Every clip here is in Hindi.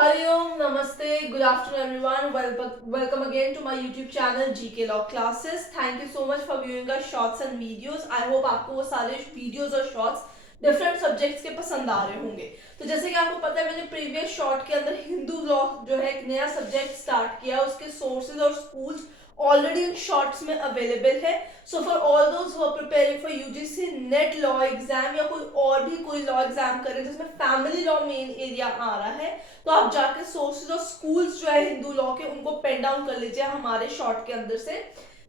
Hariom, Namaste, good afternoon everyone. Welcome again to my YouTube channel GK Law Classes. Thank you so much for viewing our shorts and videos. I hope आपको वो सारे videos और shorts डिफरेंट सब्जेक्ट्स के पसंद आ रहे होंगे। तो जैसे कि आपको पता है मैंने प्रीवियस शॉर्ट के अंदर हिंदू लॉ जो है एक नया सब्जेक्ट स्टार्ट किया, उसके सोर्सेज और स्कूल्स ऑलरेडी इन शॉर्ट्स में अवेलेबल है। So for all those who are preparing for UGC NET law exam या कोई और भी कोई लॉ एग्जाम कर रहे हैं जिसमें फैमिली लॉ मेन एरिया आ रहा है, तो आप जाके सोर्सेज और स्कूल्स जो है हिंदू लॉ के उनको पेन डाउन कर लीजिए हमारे शॉर्ट के अंदर से।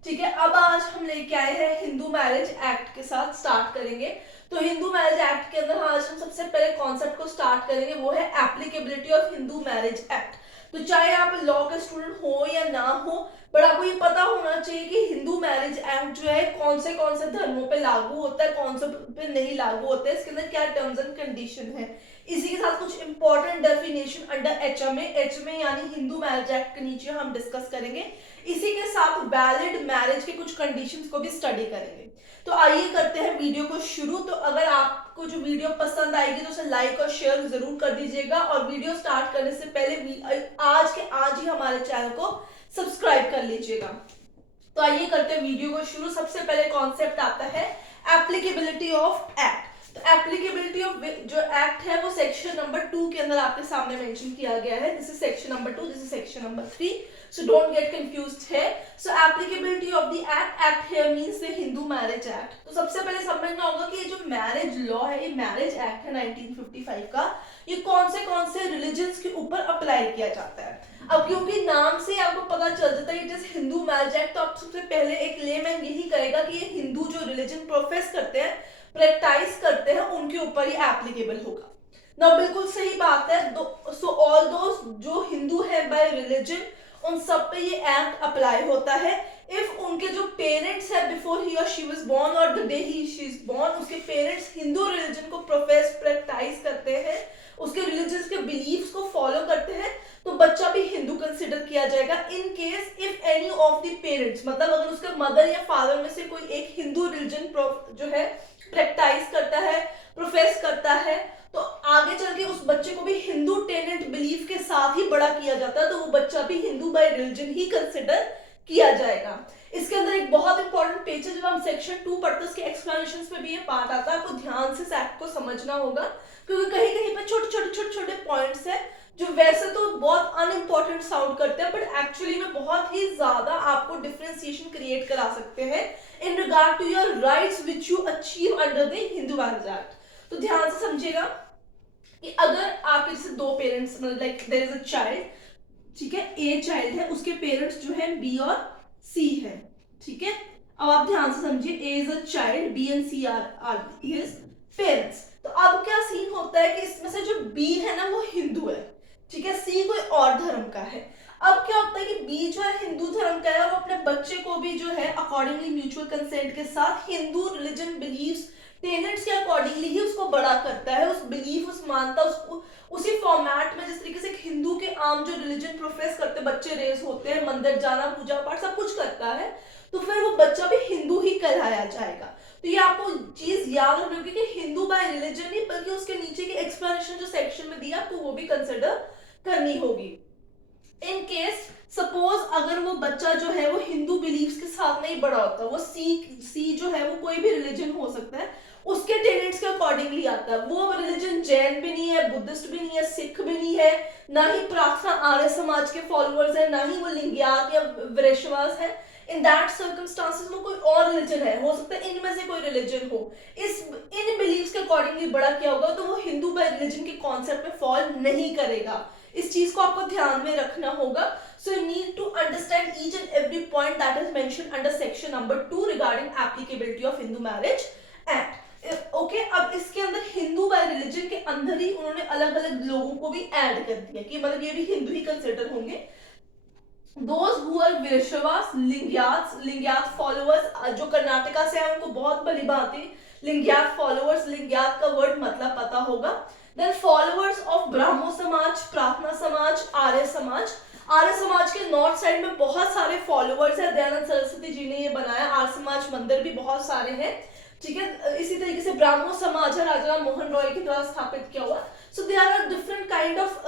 ठीक है, अब आज हम लेके आए हैं हिंदू मैरिज एक्ट के साथ स्टार्ट करेंगे। तो हिंदू मैरिज एक्ट के अंदर आज हम सबसे पहले कॉन्सेप्ट को स्टार्ट करेंगे, वो है applicability of Hindu marriage act. तो चाहे आप लॉ के स्टूडेंट हो या ना हो, बट आपको ये पता होना चाहिए कि हिंदू मैरिज एक्ट जो है कौन से धर्मों पे लागू होता है, कौन से पे नहीं लागू होता है, इसके अंदर क्या टर्म्स एंड कंडीशन है। इसी के साथ कुछ इंपॉर्टेंट डेफिनेशन अंडर एचएमए यानी हिंदू मैरिज एक्ट के नीचे हम डिस्कस करेंगे। इसी के साथ वैलिड मैरिज के कुछ कंडीशंस को भी स्टडी करेंगे। तो आइए करते हैं वीडियो को शुरू। तो अगर आपको जो वीडियो पसंद आएगी तो उसे लाइक और शेयर जरूर कर दीजिएगा, और वीडियो स्टार्ट करने से पहले आज ही हमारे चैनल को सब्सक्राइब कर लीजिएगा। तो आइए करते हैं वीडियो को शुरू। सबसे पहले कॉन्सेप्ट आता है एप्लीकेबिलिटी ऑफ एक्ट। तो एप्लीकेबिलिटी ऑफ जो एक्ट है वो सेक्शन नंबर 2 के अंदर आपके सामने मेंशन किया गया है। This is section number 2, this is section number 3, so don't get confused here. So applicability of the act here means the Hindu Marriage Act. तो सबसे पहले समझना होगा कि ये जो मैरिज लॉ है, ये मैरिज एक्ट है 1955 का, ये कौन से रिलीजन्स के ऊपर अप्लाई किया जाता है। अब क्योंकि नाम से आपको पता चल जाता है it is Hindu marriage act, तो आप सबसे पहले एक लेमैन यही करेगा कि ये हिंदू जो रिलीजन प्रोफेस करते हैं, प्रैक्टिस करते हैं, उनके ऊपर ही एप्लीकेबल होगा ना। बिल्कुल सही बात है। सो ऑल दोस जो हिंदू है बाय रिलीजन, उन सब पे ये एक्ट अप्लाई होता है। इफ उनके जो पेरेंट्स है before he or she was born or the day he she is born, उसके पेरेंट्स हिंदू रिलीजन को प्रोफेस प्रैक्टिस करते हैं, उसके रिलीजन के बिलीव्स को फॉलो करते हैं, तो बच्चा भी हिंदू कंसिडर किया जाएगा। In case if any of the parents, मतलब अगर उसके मदर या फादर में से कोई एक हिंदू रिलीजन जो है प्रैक्टिस करता है, प्रोफेस करता है, तो आगे चल के उस बच्चे को भी हिंदू टेनेंट बिलीफ के साथ ही बड़ा किया जाता है, तो वो बच्चा भी हिंदू बाय रिलीजन ही कंसिडर किया जाएगा। इसके अंदर एक बहुत इंपॉर्टेंट पेज है, जब हम सेक्शन 2 पढ़ते हैं उसके एक्सप्लेनेशंस में भी ये पार्ट आता है। आपको ध्यान से इस एक्ट को समझना होगा, क्योंकि कहीं कहीं पे छोटे पॉइंट्स है जो वैसे तो बहुत अनइम्पॉर्टेंट साउंड करते हैं, बट एक्चुअली में बहुत ही ज्यादा आपको डिफरेंशिएशन क्रिएट करा सकते हैं in regard to your rights which you achieve under the Hindu marriage act. तो ध्यान से समझिएगा कि अगर आपके जैसे दो पेरेंट्स, मतलब like there is a child, ठीक है, ए चाइल्ड है, उसके पेरेंट्स जो है बी और सी है, ठीक है। अब आप ध्यान से समझिए, A is a child, B and C are his parents. तो अब क्या सीन होता है कि इसमें से जो बी है ना वो हिंदू है, ठीक है, सी कोई और धर्म का है। अब क्या होता है कि बी जो है हिंदू धर्म का है, और वो अपने बच्चे को भी जो है अकॉर्डिंगली म्यूचुअल कंसेंट के साथ हिंदू रिलीजन बिलीव्स टेनेंट्स के अकॉर्डिंगली ही उसको बड़ा करता है, उस बिलीफ, उस मानता, उसको उसी फॉर्मेट में जिस तरीके से हिंदू के आम जो रिलीजन प्रोफेस करते बच्चे रेज होते हैं, मंदिर जाना, पूजा पाठ सब कुछ करता है, तो फिर वो बच्चा भी हिंदू ही कहलाया जाएगा। तो ये आपको चीज याद रखनी होगी कि हिंदू बाय रिलीजन नहीं, बल्कि उसके नीचे की एक्सप्लेनेशन जो सेक्शन में दिया तो वो भी कंसिडर करनी होगी। इन केस सपोज अगर वो बच्चा जो है वो हिंदू बिलीव्स के साथ नहीं बड़ा होता, वो सी जो है वो कोई भी रिलीजन हो सकता है, उसके टेनेंट्स के अकॉर्डिंगली आता है, वो रिलीजन जैन भी नहीं है, बुद्धिस्ट भी नहीं है, सिख भी नहीं है, ना ही प्रार्थना आर्य समाज के फॉलोअर्स है, ना ही वो लिंगियात या वैश्यवास है। इन दैट सर्कमस्टांसेस में कोई और रिलीजन है, हो सकता है इनमें से कोई रिलीजन हो, इन बिलीव्स के अकॉर्डिंगली बड़ा किया होगा, तो वो हिंदू बाय रिलीजन के कॉन्सेप्ट में फॉल नहीं करेगा। इस चीज को आपको ध्यान में रखना होगा। So you need to understand each and every point that is mentioned under section number 2 regarding applicability of Hindu marriage act. Okay, अब इसके अंदर हिंदू बाय रिलीजन के अंदर ही उन्होंने अलग अलग लोगों को भी ऐड कर दिया कि मतलब ये भी हिंदू ही कंसिडर होंगे। Those who are वैश्यवास, लिंगियात फॉलोअर्स जो कर्नाटका से है, उनको बहुत भली भांति लिंगियात फॉलोअर्स, लिंगियात का वर्ड मतलब पता होगा। देन फॉलोअर्स ऑफ ब्राह्मो समाज, प्रार्थना समाज, आर्य समाज। आर्य समाज के नॉर्थ साइड में बहुत सारे फॉलोअर्स है, दयानंद सरस्वती जी ने ये बनाया। आर्य समाज मंदिर भी बहुत सारे हैं, ठीक है। इसी तरीके से ब्राह्मो समाज है, राजा राम मोहन रॉय के द्वारा स्थापित किया हुआ। So they are different kind of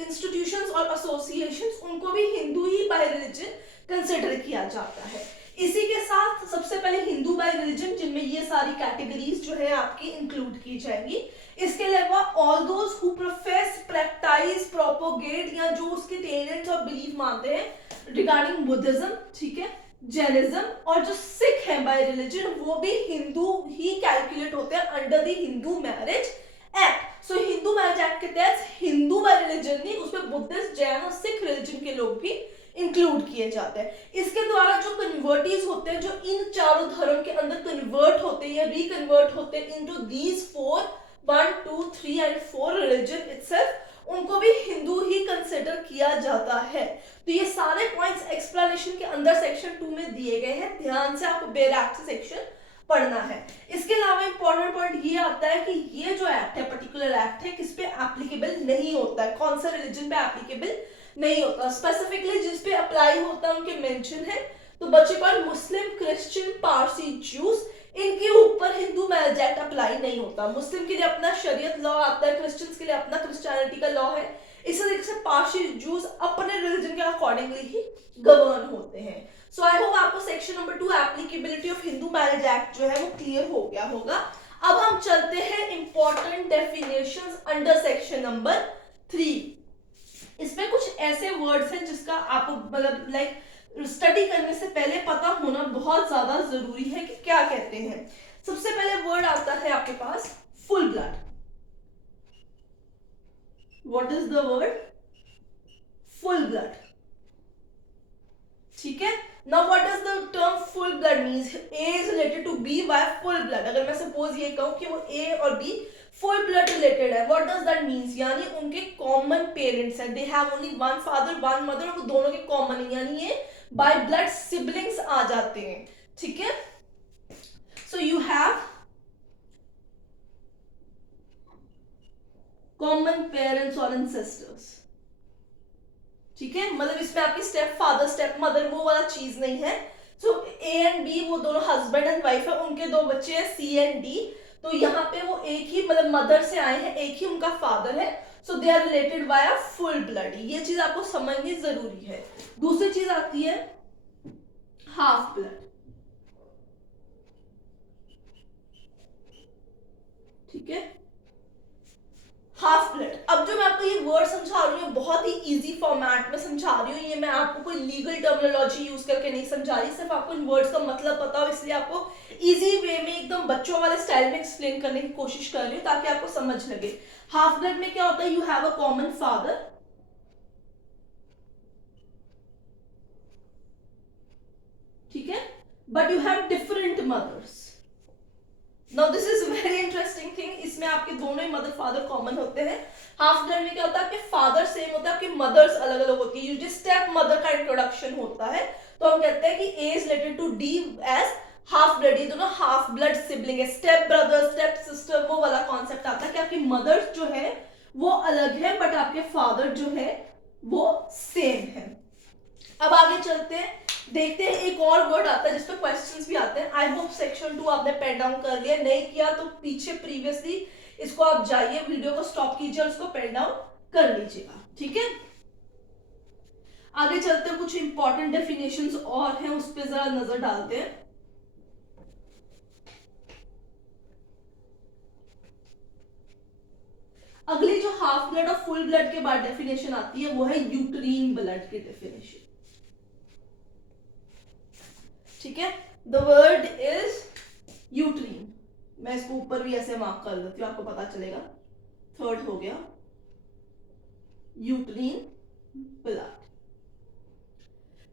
institutions और एसोसिएशंस, उनको भी हिंदू ही बाय रिलीजन कंसिडर किया जाता है। इसी के साथ सबसे पहले हिंदू बाय रिलीजन, जिनमें ये सारी कैटेगरीज जो है आपकी इंक्लूड की जाएंगी। इसके अलावा all those who profess, practice, propagate या जो उसके टेनेंट्स और बिलीफ मानते हैं रिगार्डिंग बुद्धिज्म, ठीक है, जैनिज्म, और जो सिख है बाय रिलीजन वो भी हिंदू ही कैलकुलेट होते हैं under the Hindu marriage act. So Hindu marriage act के तहत हिंदू बाय रिलीजन नहीं, उसमें बुद्धिस्ट, जैन और सिख रिलीजन के लोग भी इंक्लूड किए जाते हैं। इसके द्वारा जो कन्वर्टीज होते हैं, जो इन चारों धर्म के अंदर कन्वर्ट होते हैं या रिकन्वर्ट होते हैं into these 4 1 2 3 and 4 religion itself, उनको भी हिंदू ही कंसिडर किया जाता है। तो ये सारे पॉइंट्स एक्सप्लेनेशन के अंदर सेक्शन 2 में दिए गए हैं, ध्यान से आपको बेयर एक्ट सेक्शन पढ़ना है। इसके अलावा इंपॉर्टेंट पॉइंट ये आता है कि ये जो एक्ट है, पर्टिकुलर एक्ट है, किस पे एप्लीकेबल नहीं होता है, कौन सा रिलीजन पे एप्लीकेबल नहीं होता, स्पेसिफिकली जिस पे अप्लाई होता है उनके मेंशन है। तो बच्चे पर मुस्लिम, क्रिश्चियन, पारसी, ज्यूस, इनके ऊपर हिंदू मैरिज एक्ट अप्लाई नहीं होता। मुस्लिम के लिए अपना शरीयत लॉ आता है, क्रिश्चियंस के लिए अपना क्रिश्चियनिटी का लॉ है। इसी तरीके से पारसी, ज्यूस अपने रिलीजन के अकॉर्डिंगली ही गवर्न होते हैं। सो आई होप आपको section number 2 applicability of Hindu marriage act जो है वो क्लियर हो गया होगा। अब हम चलते हैं important definitions under section number 3। इसमें कुछ ऐसे वर्ड्स हैं जिसका आपको मतलब लाइक स्टडी करने से पहले पता होना बहुत ज्यादा जरूरी है कि क्या कहते हैं। सबसे पहले वर्ड आता है आपके पास full blood. What is the word? Full blood, ठीक है। Now what does the term full blood means? A is related to B by full blood. अगर मैं सपोज ये कहूं कि वो ए और बी फुल ब्लड रिलेटेड है, व्हाट डज दैट मींस? यानी उनके कॉमन पेरेंट्स हैं, they have only one father one mother, और वो दोनों के कॉमन है, यानी ये बाय ब्लड सिबलिंग्स आ जाते हैं, ठीक है। So you have common parents और एंसेस्टर्स, ठीक है। मतलब इसमें आपकी स्टेप फादर, स्टेप मदर वो वाला चीज नहीं है। सो ए एंड बी वो दोनों हस्बैंड एंड वाइफ है, उनके 2 बच्चे हैं सी एंड डी। तो यहाँ पे वो एक ही मतलब मदर से आए हैं, एक ही उनका फादर है। So they are related by a full blood. ये चीज आपको समझनी जरूरी है। दूसरी चीज आती है हाफ ब्लड, ठीक है। हाफ ब्लड, अब जो मैं आपको ये वर्ड समझा रही हूँ बहुत ही इजी फॉर्मेट में समझा रही हूँ। ये मैं आपको कोई लीगल टर्मिनोलॉजी यूज करके नहीं समझा रही, सिर्फ आपको इन वर्ड्स का मतलब पता हो, इसलिए आपको इजी वे में एकदम बच्चों वाले स्टाइल में एक्सप्लेन करने की कोशिश कर रही हूँ ताकि आपको समझ लगे। हाफ ब्लड में क्या होता है? You have a common father, ठीक है, but you have different mothers. Now this is very interesting thing, इसमें आपके दोनों ही मदर फादर कॉमन होते हैं। हाफ ब्लड में क्या होता है? आपके फादर सेम होता है, आपकी मदर्स अलग अलग होती है। यूजुअली स्टेप मदर का इंट्रोडक्शन होता है, तो हम कहते हैं कि A is related to D as half blood. ये दोनों हाफ ब्लड सिबलिंग है। स्टेप ब्रदर, स्टेप सिस्टर, वो वाला कॉन्सेप्ट आता है कि आपकी मदर्स जो है वो अलग है बट आपके फादर जो है वो सेम है। अब आगे चलते हैं, देखते हैं एक और वर्ड आता है जिसपे क्वेश्चंस भी आते हैं। आई होप सेक्शन 2 आपने पेन डाउन कर लिया, नहीं किया तो पीछे प्रीवियसली इसको आप जाइए, वीडियो को स्टॉप कीजिए और उसको पेन डाउन कर लीजिएगा, ठीक है। आगे चलते हैं, कुछ इंपॉर्टेंट डेफिनेशंस और हैं उस पर जरा नजर डालते हैं। अगली जो हाफ ब्लड और फुल ब्लड के बाद डेफिनेशन आती है वो है यूट्रीन ब्लड की डेफिनेशन, ठीक है। The word is uterine. मैं इसको ऊपर भी ऐसे मार्क कर देती हूँ, आपको पता चलेगा। थर्ड हो गया यूट्रीन ब्लड।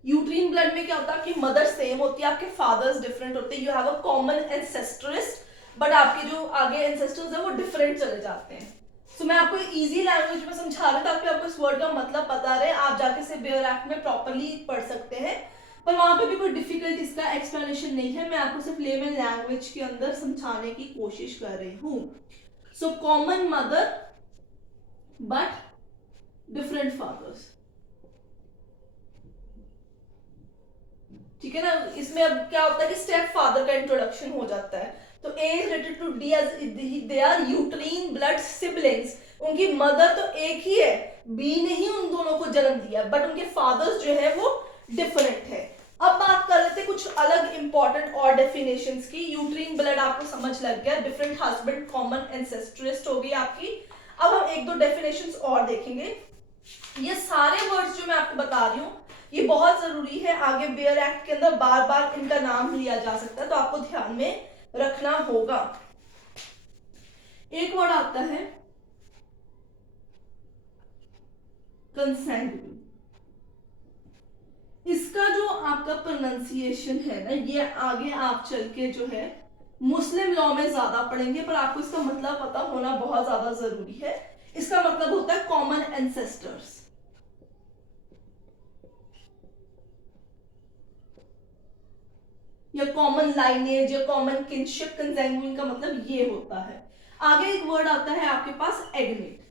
यूट्रीन ब्लड में क्या होता है? आपकी मदर सेम होती है, आपके फादर्स डिफरेंट होते हैं। You have a common ancestress, but आपके जो आगे एंसेस्टर्स है वो डिफरेंट चले जाते हैं। तो मैं आपको इजी लैंग्वेज में समझा रहा हूँ ताकि आपको इस वर्ड का मतलब पता रहे, आप जाके से बेयर एक्ट में प्रॉपरली पढ़ सकते हैं, पर वहां पे भी कोई डिफिकल्ट इसका एक्सप्लेनेशन नहीं है। मैं आपको सिर्फ लेमन लैंग्वेज के अंदर समझाने की कोशिश कर रही हूँ। So common mother but different fathers, ठीक है ना। इसमें अब क्या होता है कि स्टेप फादर का इंट्रोडक्शन हो जाता है। तो A is related to D as they are uterine blood siblings, उनकी मदर तो एक ही है, बी ने ही उन दोनों को जन्म दिया, बट उनके फादर्स जो है वो डिफरेंट है। अब बात कर लेते हैं कुछ अलग इंपॉर्टेंट और डेफिनेशंस की। यूट्रीन ब्लड आपको समझ लग गया, डिफरेंट हस्बैंड, कॉमन एंसेस्ट्रिस्ट हो गई आपकी। अब हम एक दो डेफिनेशंस और देखेंगे। ये सारे वर्ड्स जो मैं आपको बता रही हूँ ये बहुत जरूरी है, आगे बेयर एक्ट के अंदर बार बार इनका नाम लिया जा सकता है, तो आपको ध्यान में रखना होगा। एक वर्ड आता है कंसेंगुइन। इसका जो आपका प्रोनाउंसिएशन है ना, ये आगे आप चल के जो है मुस्लिम लॉ में ज्यादा पढ़ेंगे, पर आपको इसका मतलब पता होना बहुत ज्यादा जरूरी है। इसका मतलब होता है कॉमन एंसेस्टर्स या कॉमन लाइनेज या कॉमन किनशिप। कंसेंगुइन का मतलब ये होता है। आगे एक वर्ड आता है आपके पास एग्नेट।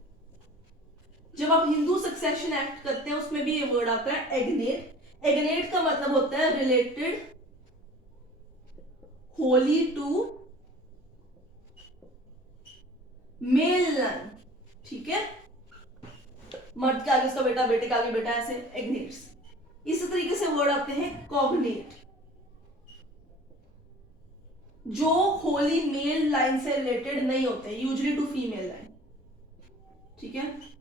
जब आप हिंदू सक्सेशन एक्ट करते हैं उसमें भी ये वर्ड आता है एग्नेट। एग्नेट का मतलब होता है related wholly to male line, ठीक है, मर्द के आगे उसका बेटा, बेटे के आगे बेटा, ऐसे एग्नेट्स। इसी तरीके से वर्ड आते हैं कॉग्नेट, जो होली मेल लाइन से रिलेटेड नहीं होते, यूजुअली टू फीमेल लाइन, ठीक है।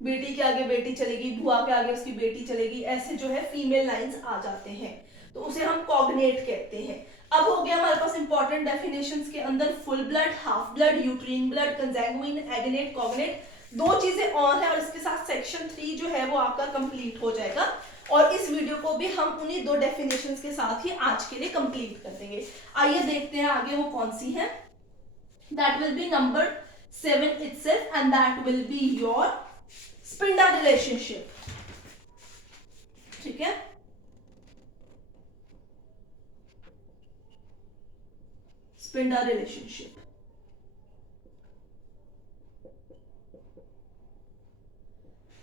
बेटी के आगे बेटी चलेगी, बुआ के आगे उसकी बेटी चलेगी, ऐसे जो है फीमेल लाइंस आ जाते हैं, तो उसे हम कॉग्नेट कहते हैं। अब हो गया हमारे पास इंपॉर्टेंट डेफिनेशंस के अंदर full blood, half blood, uterine blood, consanguine, agnate, cognate. दो चीजें और है और इसके साथ सेक्शन 3 जो है वो आपका कंप्लीट हो जाएगा, और इस वीडियो को भी हम उन्हीं दो डेफिनेशंस के साथ ही आज के लिए कंप्लीट कर देंगे। आइए देखते हैं आगे वो कौन सी है। That will be number 7 itself and that will be your sapinda relationship, ठीक है। स्पिंडा रिलेशनशिप,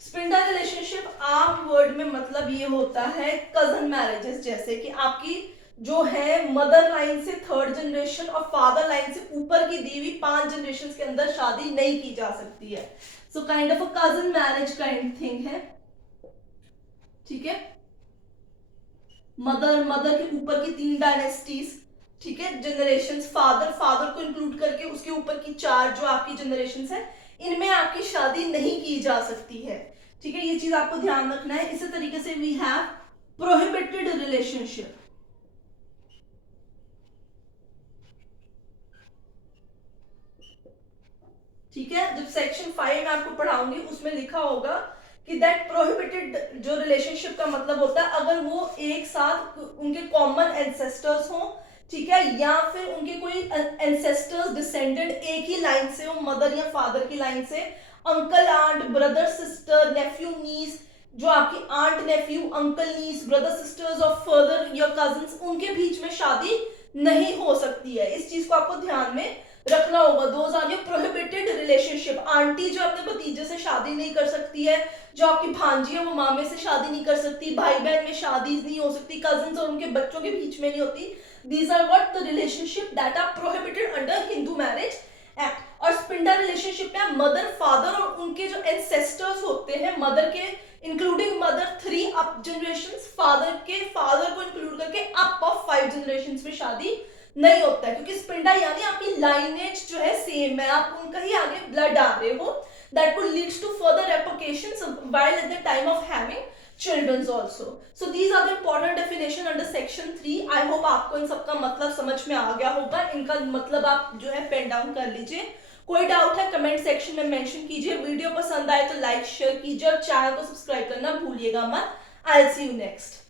स्पिंडा रिलेशनशिप आम वर्ड में मतलब ये होता है कजन मैरिजेस, जैसे कि आपकी जो है मदर लाइन से 3rd जनरेशन और फादर लाइन से ऊपर की दी हुई 5 जनरेशन के अंदर शादी नहीं की जा सकती है। So kind of a cousin marriage kind thing है, ठीक है। मदर के ऊपर की 3 डायनेस्टीज, ठीक है, जनरेशंस, फादर को इंक्लूड करके उसके ऊपर की 4 जो आपकी जनरेशंस है, इनमें आपकी शादी नहीं की जा सकती है, ठीक है। ये चीज आपको ध्यान रखना है। इसी तरीके से वी हैव प्रोहिबिटेड रिलेशनशिप, ठीक है। जब सेक्शन 5 में आपको पढ़ाऊंगी उसमें लिखा होगा कि दैट प्रोहिबिटेड जो रिलेशनशिप का मतलब होता है अगर वो एक साथ उनके कॉमन एंसेस्टर्स हो, ठीक है, या फिर उनके कोई एंसेस्टर्स डिसेंडेंट एक ही लाइन से हो, मदर या फादर की लाइन से, uncle aunt, brother sister, nephew niece, जो आपकी aunt nephew, uncle niece, brother sisters और फर्दर या कजिन्स, उनके बीच में शादी नहीं हो सकती है। इस चीज को आपको ध्यान में रखना होगा। Those are your prohibited relationship. Aunty जो अपने भतीजे से शादी नहीं कर सकती है, जो आपकी भांजी है वो मामे से शादी नहीं कर सकती, भाई बहन में शादी नहीं हो सकती, कजिन्स और उनके बच्चों के बीच में नहीं होती। These are what the relationship that are prohibited under Hindu Marriage Act। और स्पिंडा रिलेशनशिप में मदर, फादर और उनके जो एंसेस्टर्स होते हैं, मदर के including mother 3 up generations, father को इंक्लूड करके अप ऑफ 5 जनरेशंस में शादी नहीं होता है, क्योंकि स्पिंडा यानी आपकी लाइनेज जो है सेम है, आप उनका ही आगे ब्लड डाल रहे हो। That could leads to further repercussions while at the time of having children also. So these are the important definition under section 3. I hope आपको इन सबका मतलब समझ में आ गया होगा। इनका मतलब आप जो है पेन डाउन कर लीजिए। कोई डाउट है कमेंट सेक्शन में मेंशन कीजिए। वीडियो पसंद आए तो लाइक शेयर कीजिए और चैनल को सब्सक्राइब करना भूलिएगा मत। I'll see you next.